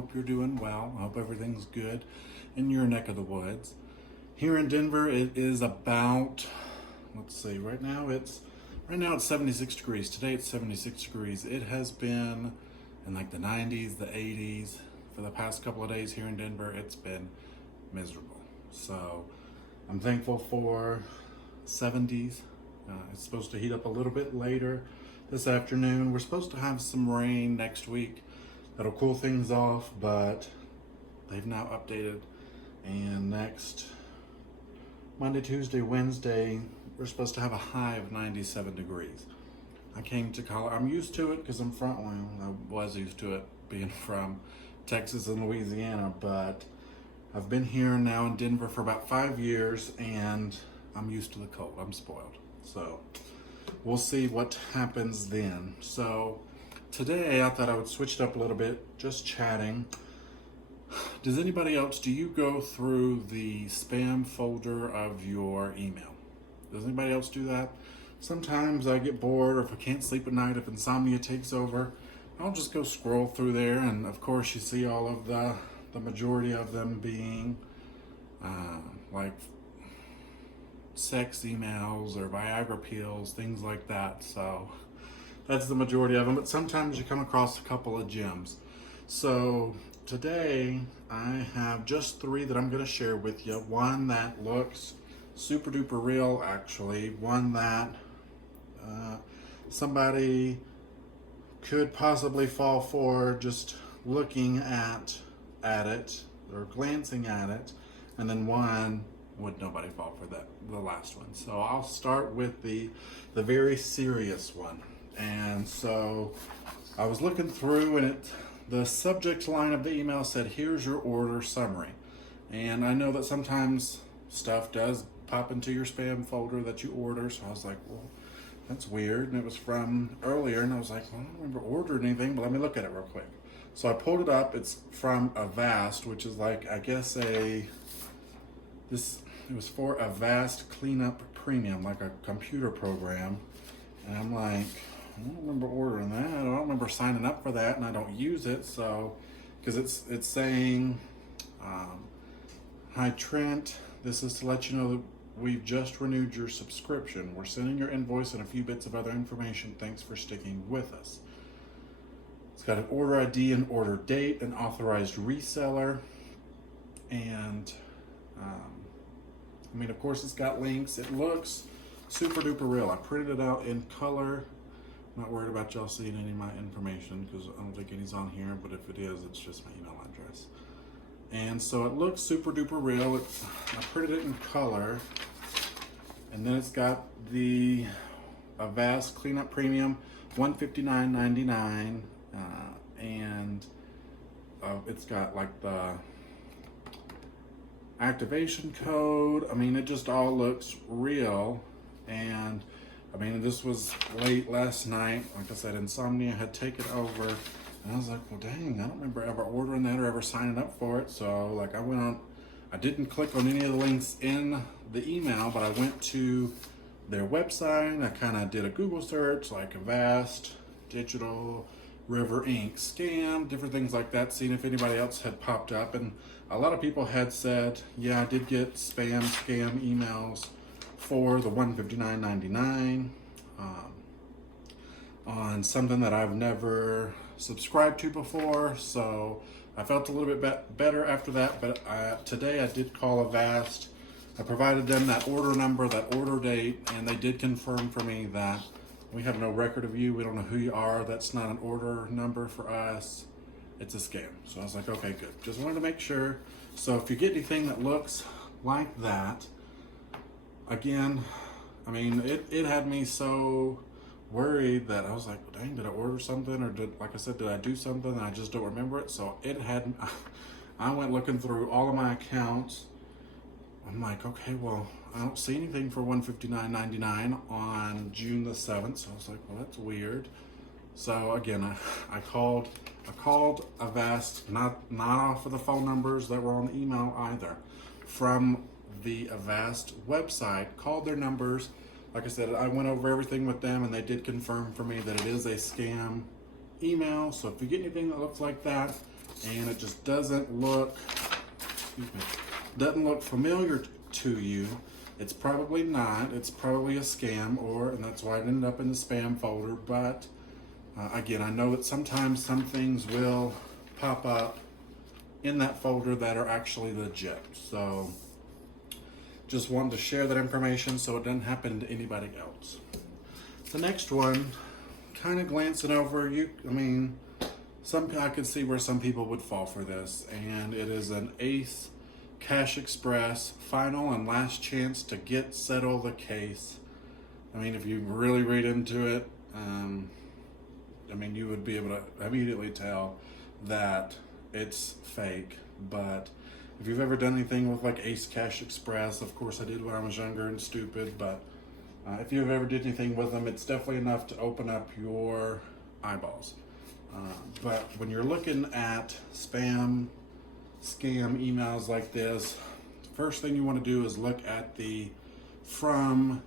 hope you're doing well. I hope everything's good in your neck of the woods. Here in Denver, it is about, let's see, right now it's 76 degrees. Today it's 76 degrees. It has been in like the 90s, the 80s. For the past couple of days here in Denver, it's been miserable. So I'm thankful for 70s. It's supposed to heat up a little bit later this afternoon. We're supposed to have some rain next week. That'll cool things off, but they've now updated. And next Monday, Tuesday, Wednesday, we're supposed to have a high of 97 degrees. I came to college. I'm used to it because I was used to it being from Texas and Louisiana, but I've been here now in Denver for about 5 years and I'm used to the cold. I'm spoiled. So we'll see what happens then. So today I thought I would switch it up a little bit, just chatting. Does anybody else, do you go through the spam folder of your email? Does anybody else do that? Sometimes I get bored, or if I can't sleep at night, if insomnia takes over, I'll just go scroll through there, and of course you see all of the majority of them being like sex emails or Viagra pills, things like that. So that's the majority of them, but sometimes you come across a couple of gems. So today I have just 3 that I'm going to share with you. One that looks super duper real, actually. One that somebody could possibly fall for just looking at it or glancing at it, and then one would nobody fall for that, the last one. So I'll start with the very serious one. And so I was looking through, and the subject line of the email said, "Here's your order summary." And I know that sometimes stuff does pop into your spam folder that you order, so I was like, well, that's weird. And it was from earlier, and I was like, well, I don't remember ordering anything, but let me look at it real quick. So I pulled it up. It's from Avast, which is like, I guess it was for Avast Cleanup Premium, like a computer program. And I'm like, I don't remember ordering that. I don't remember signing up for that, and I don't use it. So, because it's saying, "Hi Trent, this is to let you know that we've just renewed your subscription. We're sending your invoice and a few bits of other information. Thanks for sticking with us." It's got an order ID and order date, an authorized reseller, and I mean, of course, it's got links. It looks super duper real. I printed it out in color. I'm not worried about y'all seeing any of my information because I don't think any's on here, but if it is, it's just my email address. And so it looks super duper real. I printed it in color, and then it's got the Avast Cleanup Premium, $159.99, and it's got like the activation code. I mean, it just all looks real. And I mean, this was late last night. Like I said, insomnia had taken over. And I was like, well, dang, I don't remember ever ordering that or ever signing up for it. So like I didn't click on any of the links in the email, but I went to their website. I kind of did a Google search, like Avast, Digital, River Inc., scam, different things like that, seeing if anybody else had popped up. And a lot of people had said, yeah, I did get scam emails for the $159.99 on something that I've never subscribed to before. So I felt a little bit better after that. But today I did call Avast. I provided them that order number, that order date, and they did confirm for me that we have no record of you. We don't know who you are. That's not an order number for us. It's a scam. So I was like, okay, good. Just wanted to make sure. So if you get anything that looks like that, again, I mean, it had me so worried that I was like, well, dang, did I order something? Or like I said, did I do something and I just don't remember it? So I went looking through all of my accounts. I'm like, okay, well, I don't see anything for $159.99 on June the 7th. So I was like, well, that's weird. So again, I called Avast, not off of the phone numbers that were on the email either. From the Avast website, called their numbers. Like I said, I went over everything with them, and they did confirm for me that it is a scam email. So if you get anything that looks like that, and it just doesn't look, doesn't look familiar to you, it's probably not. It's probably a scam, and that's why it ended up in the spam folder. But again, I know that sometimes some things will pop up in that folder that are actually legit. So just wanted to share that information so it doesn't happen to anybody else. The next one, kind of glancing over, I could see where some people would fall for this, and it is an Ace Cash Express final and last chance to settle the case. If you really read into it, you would be able to immediately tell that it's fake. But if you've ever done anything with like Ace Cash Express, of course I did when I was younger and stupid, but if you've ever did anything with them, it's definitely enough to open up your eyeballs. But when you're looking at scam emails like this, first thing you want to do is look at the from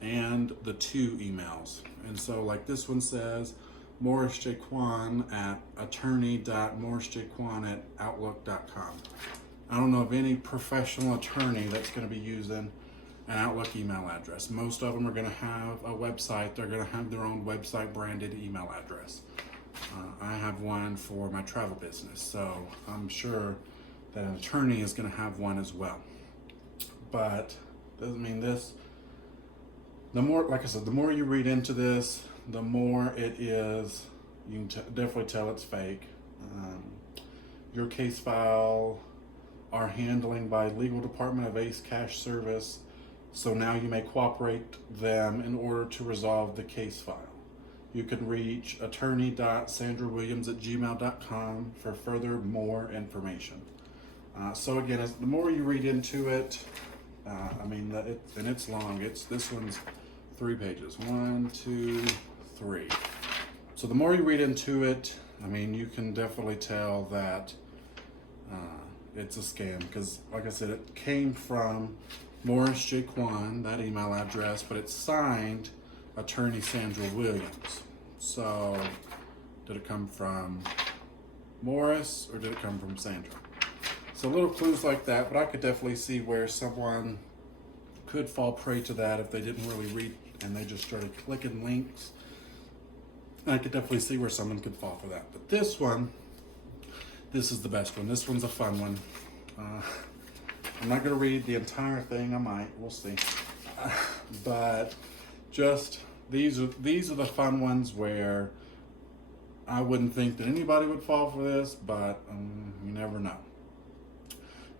and the to emails. And so like this one says, Morris J. Kwan at attorney.morrisjkwan@outlook.com. I don't know of any professional attorney that's going to be using an Outlook email address. Most of them are going to have a website. They're going to have their own website branded email address. I have one for my travel business, so I'm sure that an attorney is going to have one as well. But doesn't mean this. The more, like I said, the more you read into this, the more it is. You can definitely tell it's fake. Your case file are handling by legal department of Ace Cash Service, so now you may cooperate them in order to resolve the case file. You can reach attorney.sandrawilliams@gmail.com for more information. So again, the more you read into it, and it's long. This one's 3 pages. 1, 2, 3. So the more you read into it, you can definitely tell that it's a scam, because like I said, it came from Morris J. Kwan, that email address, but it's signed Attorney Sandra Williams. So did it come from Morris or did it come from Sandra? So little clues like that, but I could definitely see where someone could fall prey to that if they didn't really read and they just started clicking links. I could definitely see where someone could fall for that. But this is the best one. This one's a fun one. I'm not going to read the entire thing. I might. We'll see. But just these are the fun ones where I wouldn't think that anybody would fall for this, but you never know.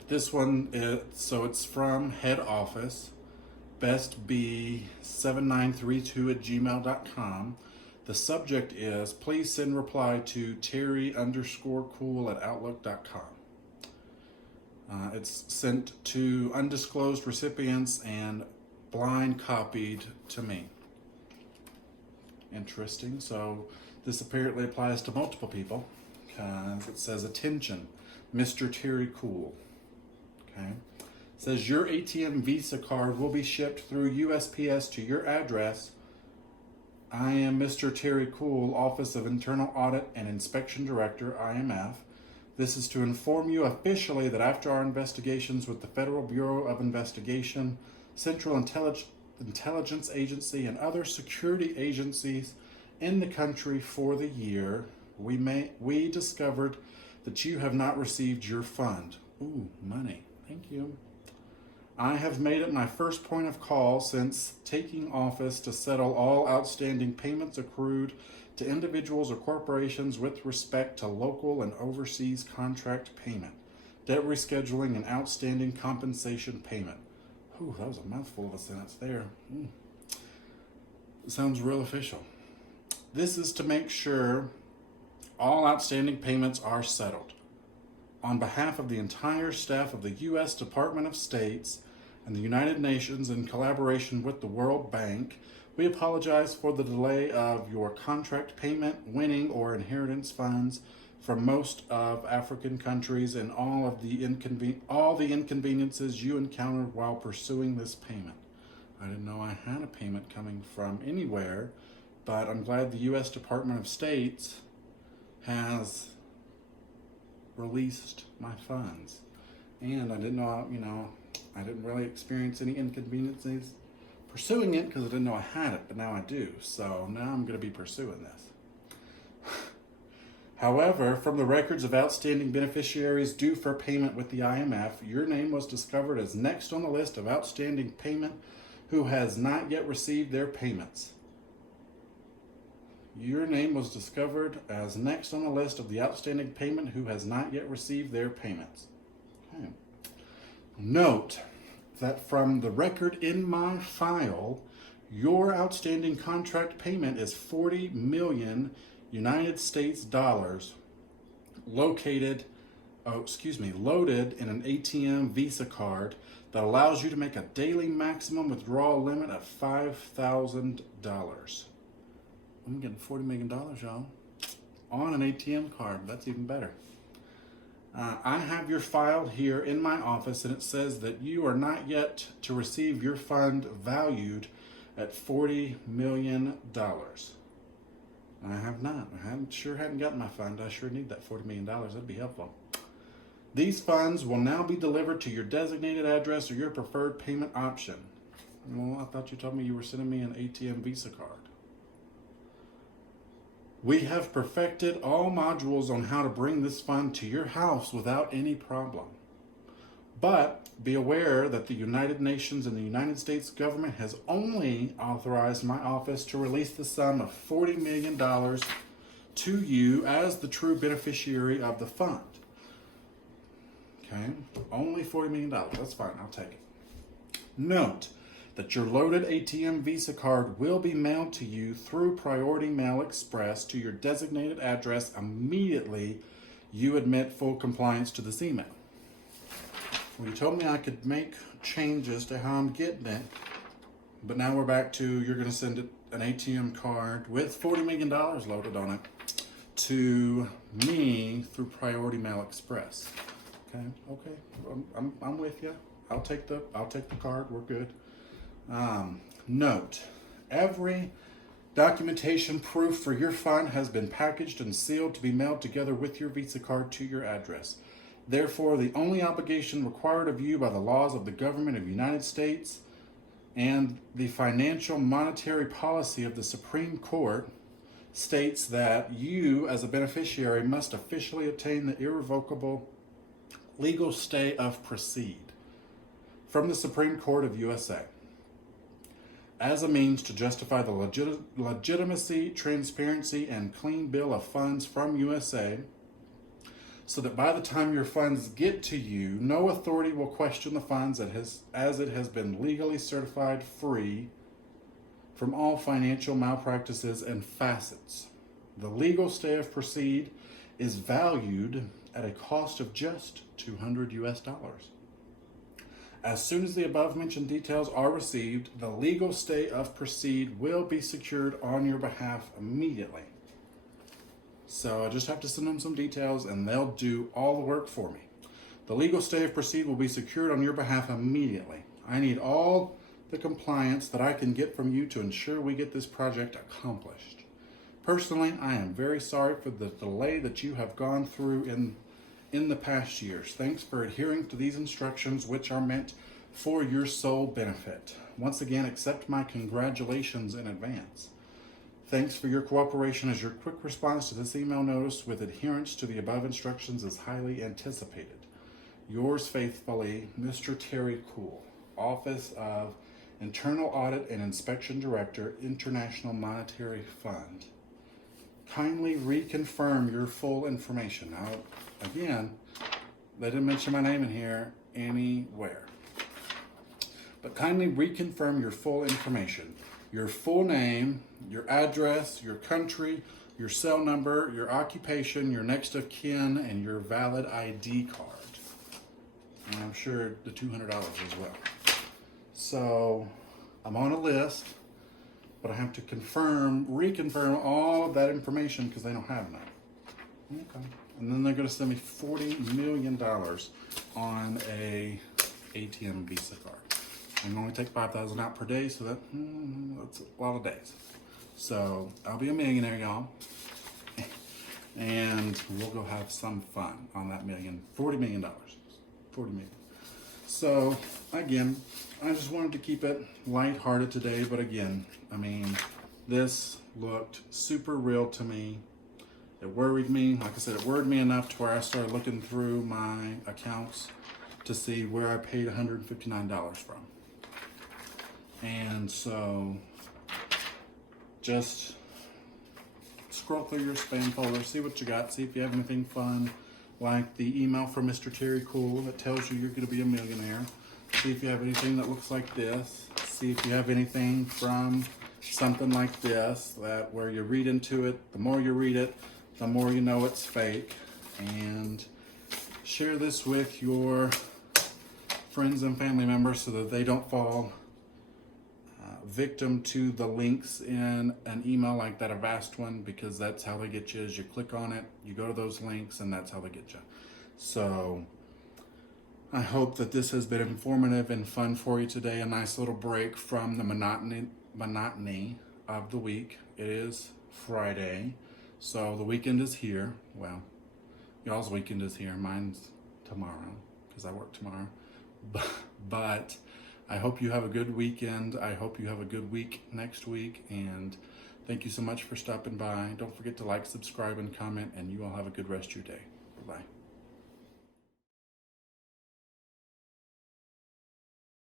This one it's from head office, bestb7932@gmail.com. The subject is, please send reply to terry_cool@outlook.com. It's sent to undisclosed recipients and blind copied to me. Interesting. So this apparently applies to multiple people, because it says, attention, Mr. Terry Cool. Okay. It says, your ATM Visa card will be shipped through USPS to your address. I am Mr. Terry Cool, Office of Internal Audit and Inspection Director, IMF. This is to inform you officially that after our investigations with the Federal Bureau of Investigation, Central Intelligence Agency, and other security agencies in the country for the year, we discovered that you have not received your fund. Ooh, money. Thank you. I have made it my first point of call since taking office to settle all outstanding payments accrued to individuals or corporations with respect to local and overseas contract payment, debt rescheduling, and outstanding compensation payment. Ooh, that was a mouthful of a sentence there. Sounds real official. This is to make sure all outstanding payments are settled. On behalf of the entire staff of the U.S. Department of States and the United Nations, in collaboration with the World Bank, we apologize for the delay of your contract payment, winning, or inheritance funds from most of African countries, and all the inconveniences you encountered while pursuing this payment. I didn't know I had a payment coming from anywhere, but I'm glad the U.S. Department of States has released my funds. And I didn't know, I didn't really experience any inconveniences pursuing it because I didn't know I had it, but now I do. So now I'm going to be pursuing this. However, from the records of outstanding beneficiaries due for payment with the IMF, your name was discovered as next on the list of outstanding payment who has not yet received their payments. Your name was discovered as next on the list of the outstanding payment who has not yet received their payments. Okay. Note that from the record in my file, your outstanding contract payment is 40 million United States dollars loaded in an ATM Visa card that allows you to make a daily maximum withdrawal limit of $5,000. I'm getting $40 million, y'all, on an ATM card. That's even better. I have your file here in my office, and it says that you are not yet to receive your fund valued at $40 million. I have not. I hadn't gotten my fund. I sure need that $40 million. That'd be helpful. These funds will now be delivered to your designated address or your preferred payment option. Well, I thought you told me you were sending me an ATM Visa card. We have perfected all modules on how to bring this fund to your house without any problem. But be aware that the United Nations and the United States government has only authorized my office to release the sum of $40 million to you as the true beneficiary of the fund. Okay, only $40 million. That's fine, I'll take it. Note that your loaded ATM Visa card will be mailed to you through Priority Mail Express to your designated address immediately you admit full compliance to this email. Well, you told me I could make changes to how I'm getting it, but now we're back to you're going to send an ATM card with $40 million loaded on it to me through Priority Mail Express. Okay, I'm with you. I'll take the card. We're good. Note: every documentation proof for your fund has been packaged and sealed to be mailed together with your Visa card to your address. Therefore, the only obligation required of you by the laws of the government of the United States and the financial monetary policy of the Supreme Court states that you, as a beneficiary, must officially obtain the irrevocable legal stay of proceed from the Supreme Court of USA as a means to justify the legitimacy, transparency, and clean bill of funds from USA, so that by the time your funds get to you, no authority will question the funds as it has been legally certified free from all financial malpractices and facets. The legal stay of proceed is valued at a cost of just $200 US. As soon as the above mentioned details are received, the legal stay of proceed will be secured on your behalf immediately. So I just have to send them some details and they'll do all the work for me. The legal stay of proceed will be secured on your behalf immediately. I need all the compliance that I can get from you to ensure we get this project accomplished. Personally, I am very sorry for the delay that you have gone through in the past years. Thanks for adhering to these instructions, which are meant for your sole benefit. Once again, accept my congratulations in advance. Thanks for your cooperation, as your quick response to this email notice with adherence to the above instructions is highly anticipated. Yours faithfully, Mr. Terry Cool, Office of Internal Audit and Inspection Director, International Monetary Fund. Kindly reconfirm your full information. Now, again, they didn't mention my name in here anywhere. But kindly reconfirm your full information. Your full name, your address, your country, your cell number, your occupation, your next of kin, and your valid ID card. And I'm sure the $200 as well. So I'm on a list, but I have to reconfirm all of that information because they don't have none. Okay. And then they're going to send me $40 million on a ATM Visa card. I can only take 5,000 out per day, so that's a lot of days. So I'll be a millionaire, y'all. and we'll go have some fun on that $40 million. 40 million. So again, I just wanted to keep it lighthearted today, but again, I mean, this looked super real to me. It worried me. Like I said, it worried me enough to where I started looking through my accounts to see where I paid $159 from. And so just scroll through your spam folder, see what you got, see if you have anything fun, like the email from Mr. Terry Cool that tells you you're going to be a millionaire. See if you have anything that looks like this. See if you have anything from something like this, that where you read into it, the more you read it, the more you know it's fake. And share this with your friends and family members so that they don't fall victim to the links in an email like that Avast one, because that's how they get you. Is you click on it, you go to those links, and that's how they get you. So I hope that this has been informative and fun for you today. A nice little break from the monotony of the week. It is Friday, so the weekend is here. Well, y'all's weekend is here. Mine's tomorrow because I work tomorrow. But I hope you have a good weekend. I hope you have a good week next week. And thank you so much for stopping by. Don't forget to like, subscribe, and comment. And you all have a good rest of your day. Bye-bye.